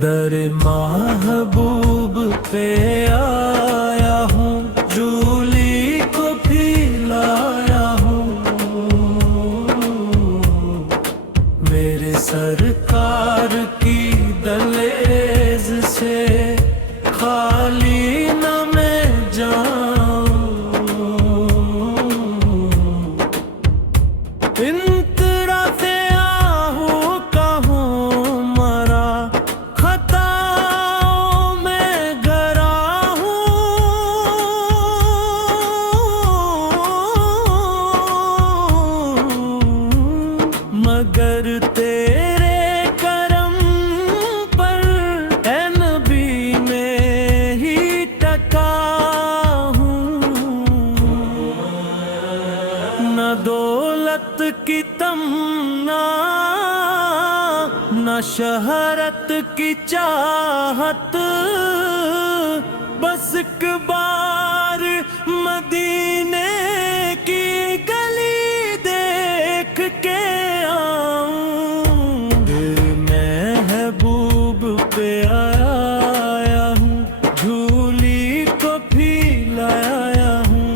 در محبوب پہ آیا ہوں، جھولی کو پھیلایا ہوں، میرے سرکار کی دہلیز سے خالی نہ میں جاؤں، انطراف آہو کا ہوں مرا، خطاؤں میں گرا ہوں، مگر تیرے کرم پر اے نبی میں ہی ٹکا ہوں، نہ دولت کی تمنا نہ شہرت کی چاہت، بس ایک بار مدینے کی گلی دیکھ کے آؤں، محبوب پہ آیا ہوں، جھولی کو پھیلایا ہوں،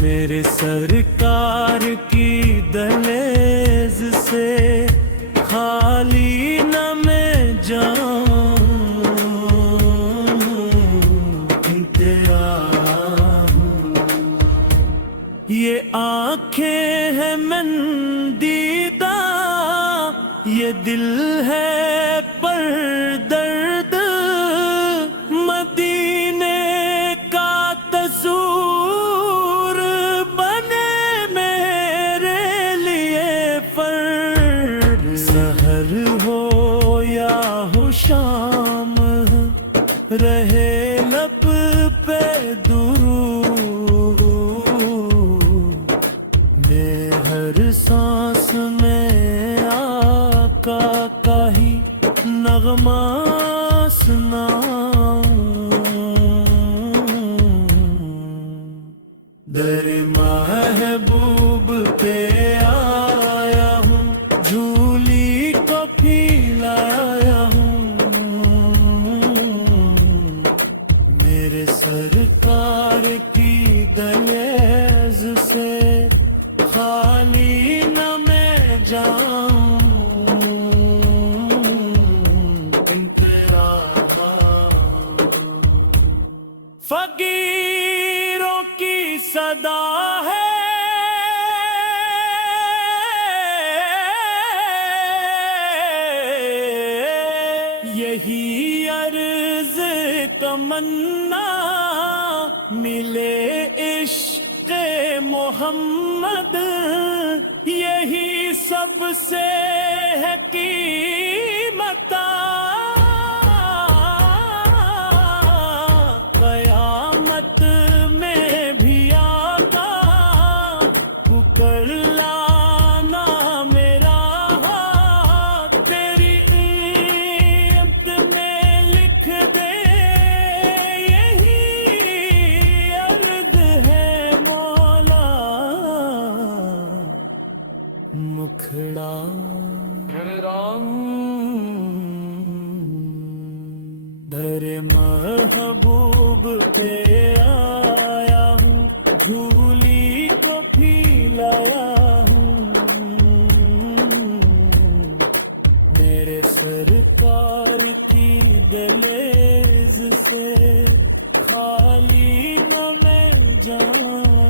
میرے سرکار کی دہلیز سے خالی نہ میں جاؤں، تیرا ہوں، یہ آنکھیں ہیں مندیدہ، یہ دل ہے پر درد، مدینے کا تصور بنے میرے لیے فرد، سحر ہو یا ہو شام رہے لب پہ درود، میں ہر سانس میں آقا کا ہی نغمہ سناؤں، در محبوب پہ آیا ہوں، جھولی کو پھیلایا ہوں، میرے سرکار کی دہلیز سے خالی نہ میں جاؤں، فقیروں کی صدا ہے یہی عرض تمنا، ملے عشق محمد یہی سب سے ہے قیمت، قیامت میں بھی آقا پکڑ لانا میرا ہاتھ، تیری قیمت میں لکھ دے یہی عرض ہے مولا، مکھڑا در محبوب پہ آیا ہوں، جھولی کو پھیلایا ہوں، میرے سرکار کی دہلیز سے خالی نہ میں جاؤں۔